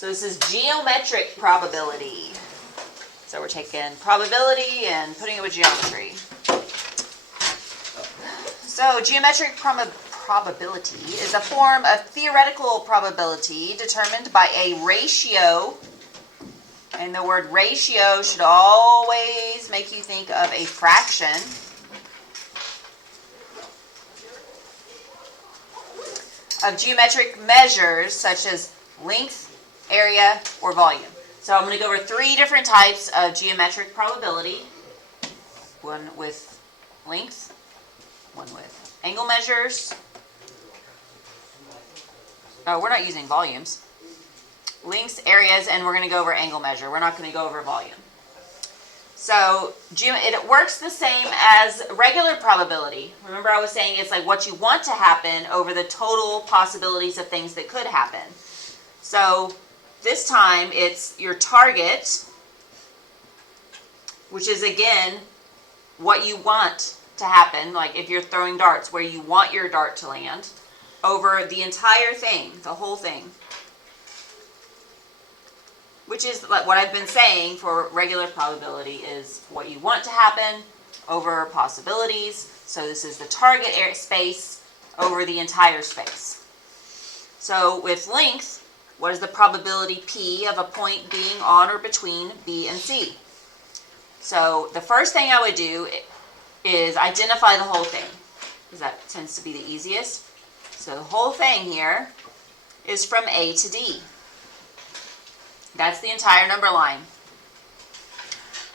So this is geometric probability. So we're taking probability and putting it with geometry. So geometric probability is a form of theoretical probability determined by a ratio. And the word ratio should always make you think of a fraction. Of geometric measures such as length, area, or volume. So I'm going to go over 3 different types of geometric probability. One with length, one with angle measures. Oh, we're not using volumes. Lengths, areas, and we're going to go over angle measure. We're not going to go over volume. So it works the same as regular probability. Remember I was saying it's like what you want to happen over the total possibilities of things that could happen. So this time it's your target, which is again what you want to happen, like if you're throwing darts, where you want your dart to land, over the entire thing, the whole thing. Which is like what I've been saying for regular probability is what you want to happen over possibilities. So this is the target space over the entire space. So with length, what is the probability P of a point being on or between B and C? So the first thing I would do is identify the whole thing, because that tends to be the easiest. So the whole thing here is from A to D. That's the entire number line.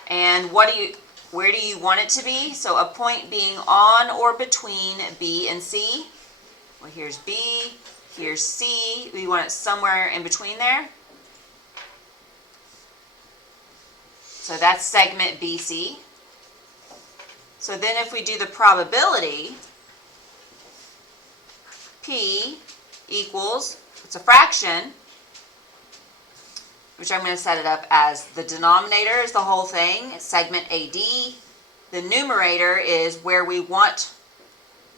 And where do you want it to be? So a point being on or between B and C. Well, here's B, here's C. We want it somewhere in between there. So that's segment BC. So then if we do the probability, P equals, it's a fraction, which I'm going to set it up as the denominator is the whole thing, segment AD. The numerator is where we want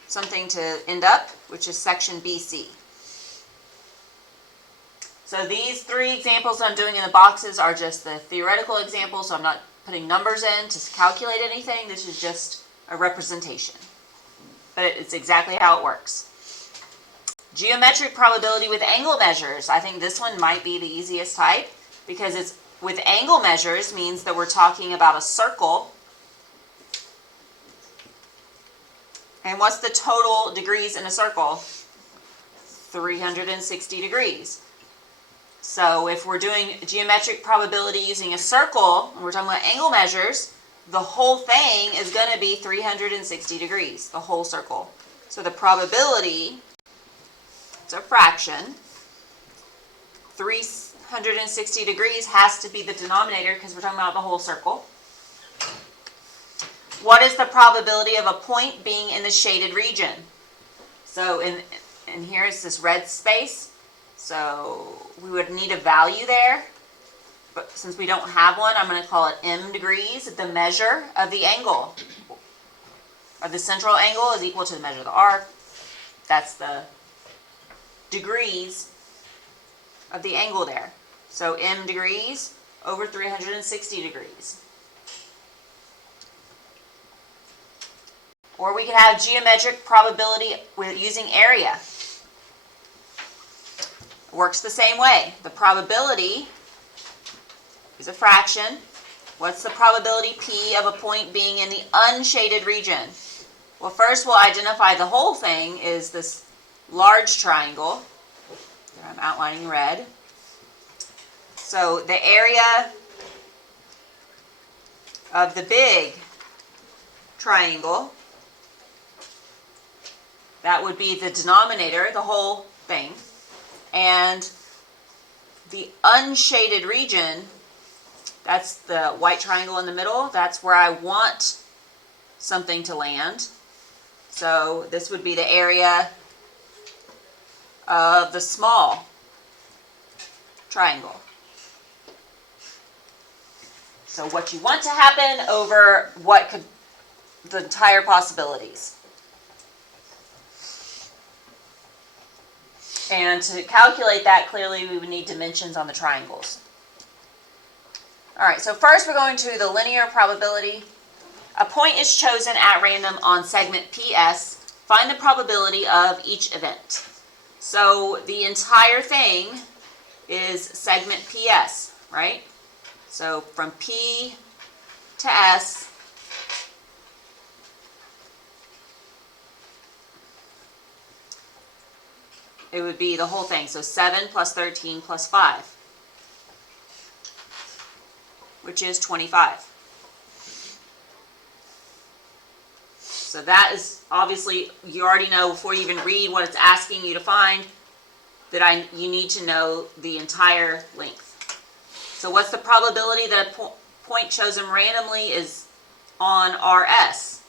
something to end up, which is section BC. So these 3 examples I'm doing in the boxes are just the theoretical examples, so I'm not putting numbers in to calculate anything. This is just a representation. But it's exactly how it works. Geometric probability with angle measures. I think this one might be the easiest type, because it's with angle measures means that we're talking about a circle. And what's the total degrees in a circle? 360 degrees. So if we're doing geometric probability using a circle, and we're talking about angle measures, the whole thing is going to be 360 degrees, the whole circle. So the probability, it's a fraction, 360 degrees has to be the denominator because we're talking about the whole circle. What is the probability of a point being in the shaded region? So in here is this red space. So we would need a value there. But since we don't have one, I'm going to call it m degrees. The measure of the angle, or the central angle, is equal to the measure of the arc. That's the degrees of the angle there. So m degrees over 360 degrees. Or we can have geometric probability with using area. Works the same way. The probability is a fraction. What's the probability P of a point being in the unshaded region? Well, first we'll identify the whole thing is this large triangle. There I'm outlining red. So the area of the big triangle, that would be the denominator, the whole thing. And the unshaded region, that's the white triangle in the middle. That's where I want something to land. So this would be the area of the small triangle. So what you want to happen over what could, the entire possibilities. And to calculate that, clearly we would need dimensions on the triangles. All right, so first we're going to the linear probability. A point is chosen at random on segment PS. Find the probability of each event. So the entire thing is segment PS, right? So from P to S, it would be the whole thing. So 7 plus 13 plus 5, which is 25. So that is obviously, you already know before you even read what it's asking you to find, that you need to know the entire length. So what's the probability that a point chosen randomly is on RS?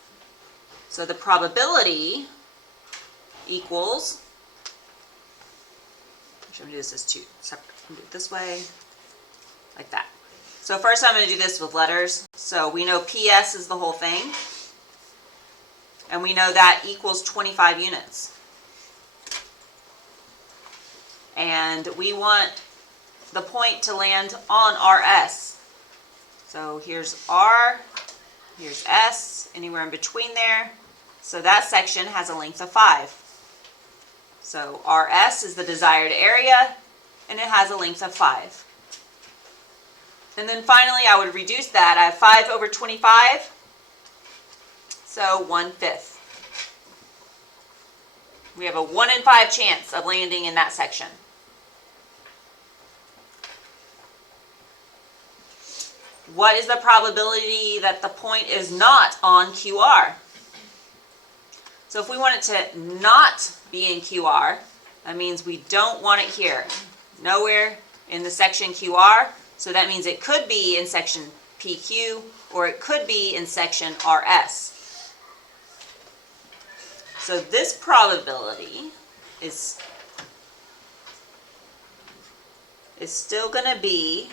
So the probability equals, I'm going to do this as two separate. I'm going to do it this way, like that. So first I'm going to do this with letters. So we know PS is the whole thing. And we know that equals 25 units. And we want the point to land on RS. So here's R, here's S, anywhere in between there. So that section has a length of 5. So RS is the desired area, and it has a length of 5. And then finally, I would reduce that. I have 5 over 25, so 1/5. We have a 1 in 5 chance of landing in that section. What is the probability that the point is not on QR? So if we want it to not be in QR, that means we don't want it here. Nowhere in the section QR. So that means it could be in section PQ, or it could be in section RS. So this probability is still going to be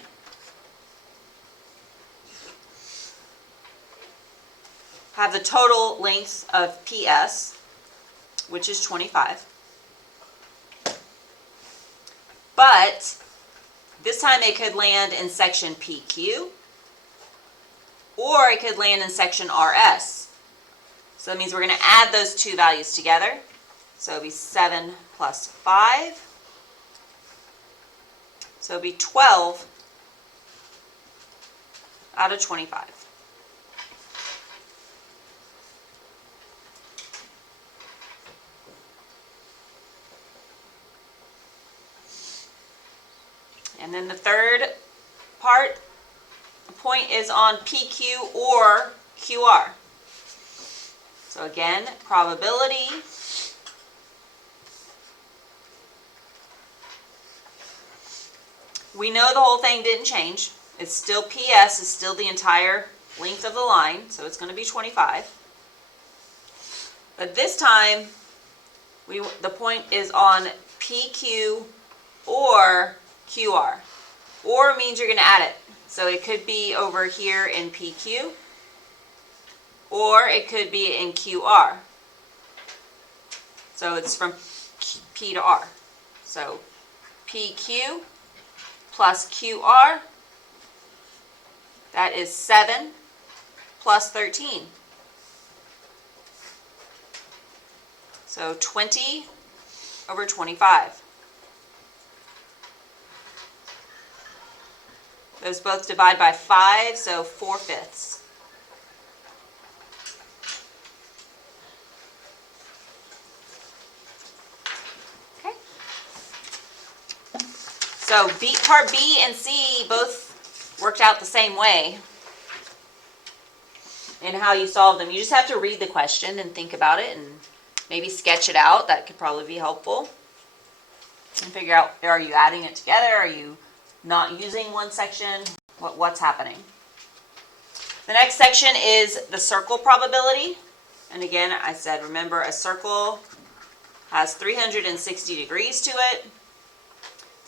have the total length of PS, which is 25. But this time it could land in section PQ, or it could land in section RS. So that means we're going to add those two values together. So it'll be 7 plus 5. So it'll be 12 out of 25. And then the third part, the point is on PQ or QR. So again, probability we know the whole thing didn't change. It's still PS, is still the entire length of the line, so it's going to be 25. But this time, the point is on PQ or QR. Or means you're going to add it. So it could be over here in PQ, or it could be in QR. So it's from P to R. So PQ plus QR, that is 7 plus 13. So 20 over 25. Those both divide by 5, so 4/5. Okay. So part B and C both worked out the same way in how you solve them. You just have to read the question and think about it and maybe sketch it out. That could probably be helpful. And figure out, are you adding it together? Are you not using one section? What's happening? The next section is the circle probability. And again, I said, remember, a circle has 360 degrees to it.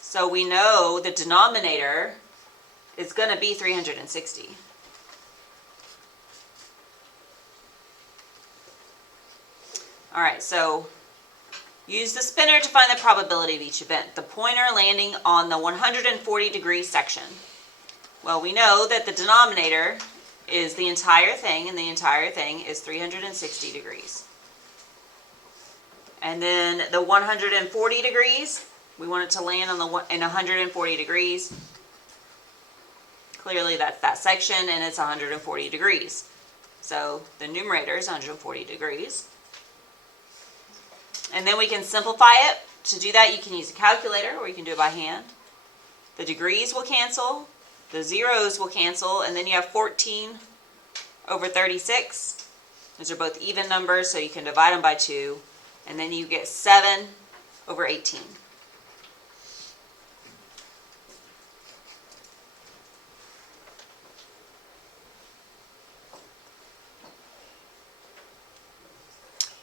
So we know the denominator is going to be 360. All right, so Use the spinner to find the probability of each event. The pointer landing on the 140-degree section. Well, we know that the denominator is the entire thing, and the entire thing is 360 degrees. And then the 140 degrees, we want it to land on in 140 degrees. Clearly that's that section, and it's 140 degrees. So the numerator is 140 degrees. And then we can simplify it. To do that, you can use a calculator, or you can do it by hand. The degrees will cancel, the zeros will cancel, and then you have 14 over 36. Those are both even numbers, so you can divide them by 2. And then you get 7 over 18.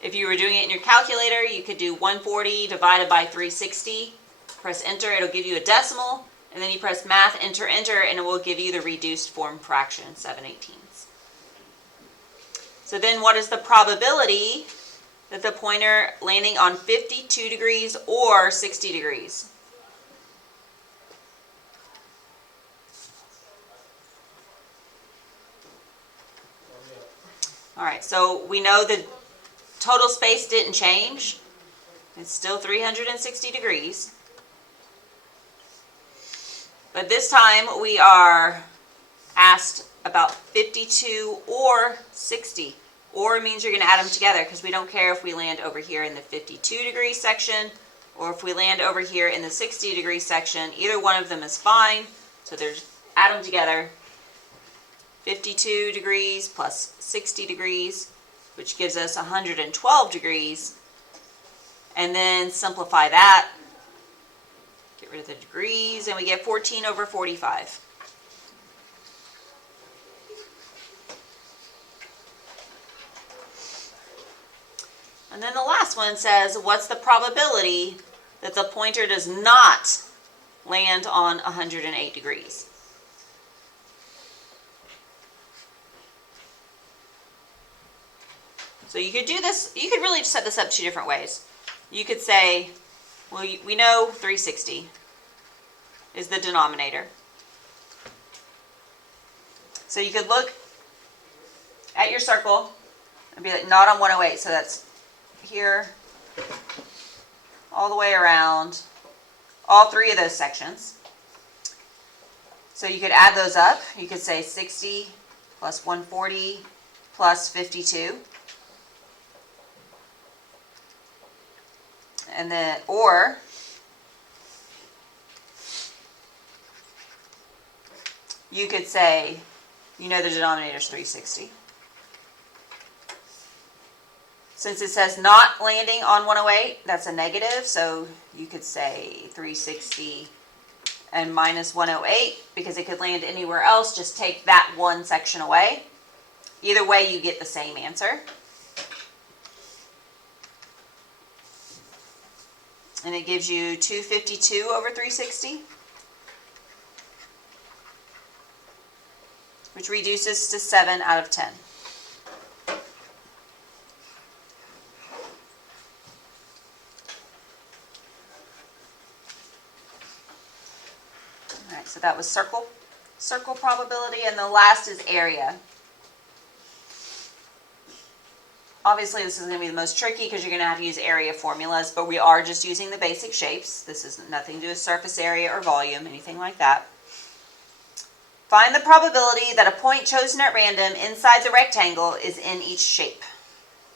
If you were doing it in your calculator, you could do 140 divided by 360. Press enter, it'll give you a decimal, and then you press math, enter, enter, and it will give you the reduced form fraction, 7/18. So then what is the probability that the pointer landing on 52 degrees or 60 degrees? All right, so we know the total space didn't change. It's still 360 degrees. But this time we are asked about 52 or 60. Or means you're going to add them together, because we don't care if we land over here in the 52-degree section or if we land over here in the 60-degree section. Either one of them is fine. So there's add them together. 52 degrees plus 60 degrees, which gives us 112 degrees. And then simplify that. Get rid of the degrees, and we get 14 over 45. And then the last one says, what's the probability that the pointer does not land on 108 degrees? So you could do this, you could really set this up 2 different ways. You could say, well, we know 360 is the denominator. So you could look at your circle and be like, not on 108, so that's here, all the way around, all 3 of those sections. So you could add those up. You could say 60 plus 140 plus 52. And then, or you could say, you know the denominator is 360. Since it says not landing on 108, that's a negative, so you could say 360 and minus 108, because it could land anywhere else. Just take that one section away. Either way, you get the same answer. And it gives you 252 over 360, which reduces to 7 out of 10. All right, so that was circle probability, and the last is area. Obviously, this is going to be the most tricky because you're going to have to use area formulas, but we are just using the basic shapes. This is nothing to do with surface area or volume, anything like that. Find the probability that a point chosen at random inside the rectangle is in each shape.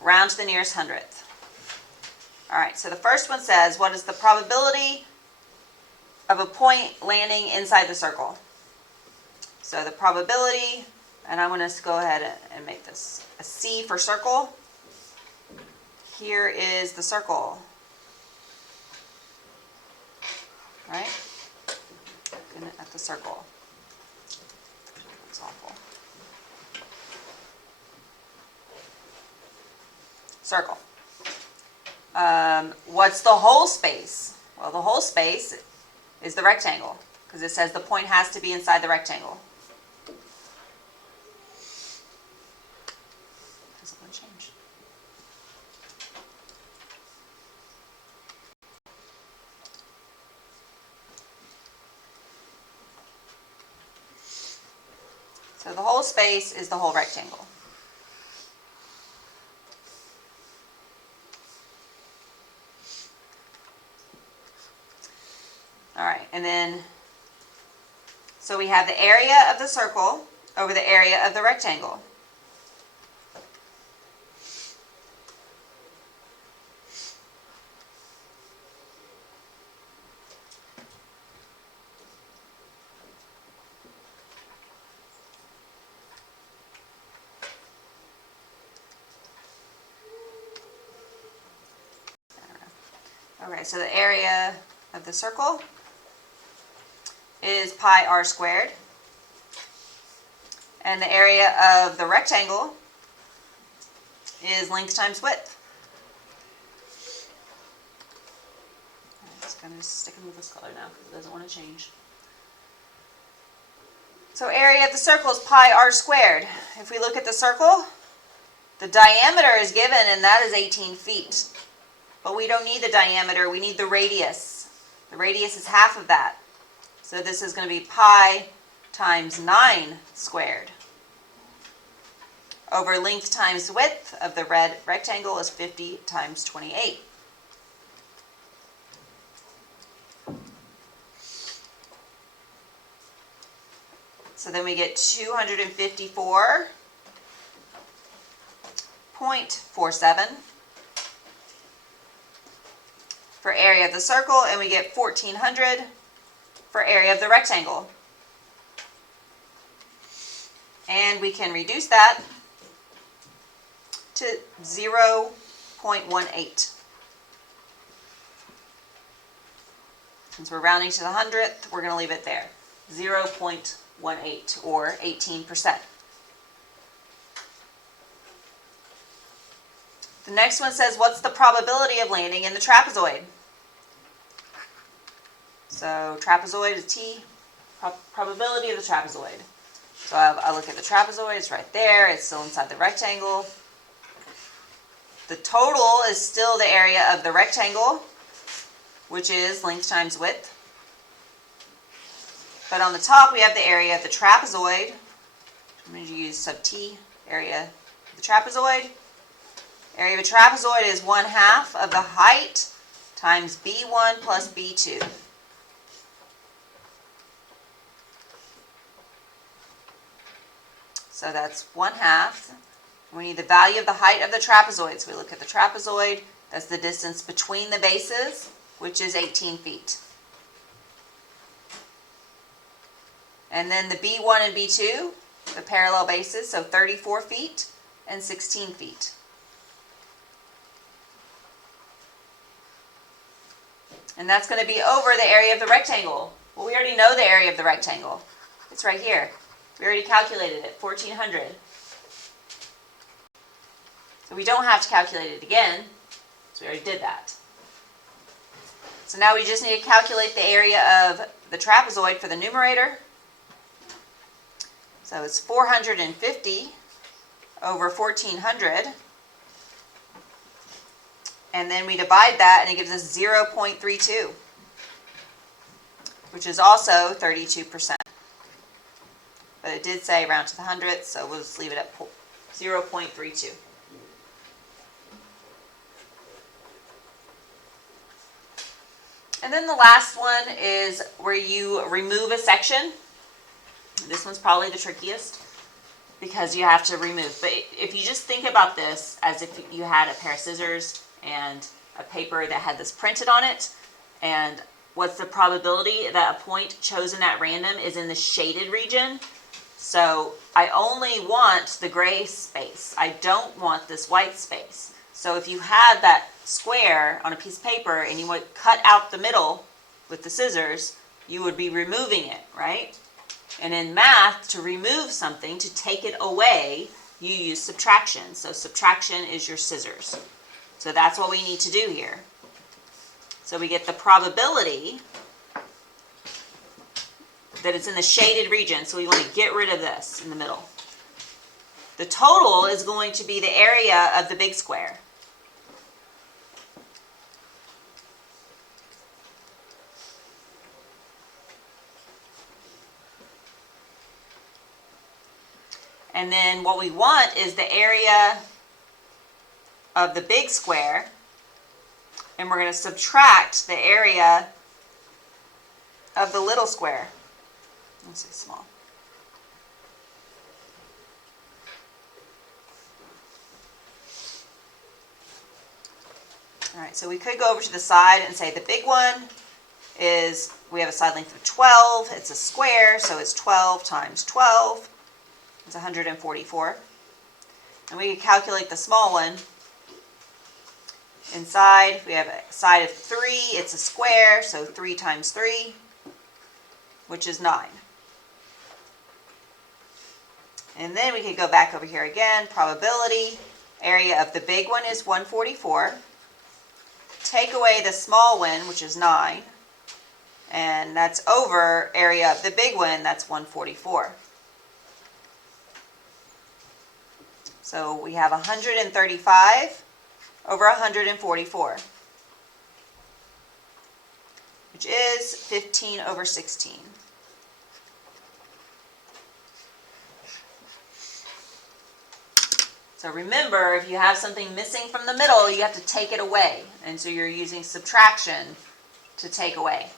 Round to the nearest hundredth. All right, so the first one says, what is the probability of a point landing inside the circle? So the probability, and I'm going to go ahead and make this a C for circle. Here is the circle. Right? Looking at the circle. That's awful. Circle. What's the whole space? Well, the whole space is the rectangle, because it says the point has to be inside the rectangle. Doesn't want to change. So the whole space is the whole rectangle. All right, and then, so we have the area of the circle over the area of the rectangle. Okay, so the area of the circle is pi r squared. And the area of the rectangle is length times width. I'm just going to stick with this color now because it doesn't want to change. So area of the circle is pi r squared. If we look at the circle, the diameter is given, and that is 18 feet. But we don't need the diameter, we need the radius. The radius is half of that. So this is going to be pi times 9 squared. Over length times width of the red rectangle is 50 times 28. So then we get 254.47 for area of the circle, and we get 1400 for area of the rectangle. And we can reduce that to 0.18. Since we're rounding to the hundredth, we're going to leave it there. 0.18 or 18%. The next one says, what's the probability of landing in the trapezoid? So trapezoid is T, probability of the trapezoid. So I look at the trapezoid, it's right there, it's still inside the rectangle. The total is still the area of the rectangle, which is length times width. But on the top we have the area of the trapezoid. I'm going to use sub T, area of the trapezoid. Area of a trapezoid is 1/2 of the height times B1 plus B2. So that's 1/2. We need the value of the height of the trapezoid. So we look at the trapezoid, that's the distance between the bases, which is 18 feet. And then the B1 and B2, the parallel bases, so 34 feet and 16 feet. And that's going to be over the area of the rectangle. Well, we already know the area of the rectangle. It's right here. We already calculated it, 1400. So we don't have to calculate it again, so we already did that. So now we just need to calculate the area of the trapezoid for the numerator. So it's 450 over 1400. And then we divide that and it gives us 0.32, which is also 32%. But it did say round to the hundredth, so we'll just leave it at 0.32. And then the last one is where you remove a section. This one's probably the trickiest because you have to remove. But if you just think about this as if you had a pair of scissors and a paper that had this printed on it, and what's the probability that a point chosen at random is in the shaded region? So I only want the gray space. I don't want this white space. So if you had that square on a piece of paper and you would cut out the middle with the scissors, you would be removing it, right? And in math, to remove something, to take it away, you use subtraction. So subtraction is your scissors. So that's what we need to do here. So we get the probability that it's in the shaded region, so we want to get rid of this in the middle. The total is going to be the area of the big square. And then what we want is the area of the big square, and we're going to subtract the area of the little square. Let's say small. All right, so we could go over to the side and say the big one is, we have a side length of 12. It's a square, so it's 12 times 12. It's 144. And we can calculate the small one. Inside, we have a side of 3. It's a square, so 3 times 3, which is 9. And then we could go back over here again. Probability. Area of the big one is 144. Take away the small one, which is 9. And that's over area of the big one, that's 144. So we have 135 over 144, which is 15 over 16. So remember, if you have something missing from the middle, you have to take it away. And so you're using subtraction to take away.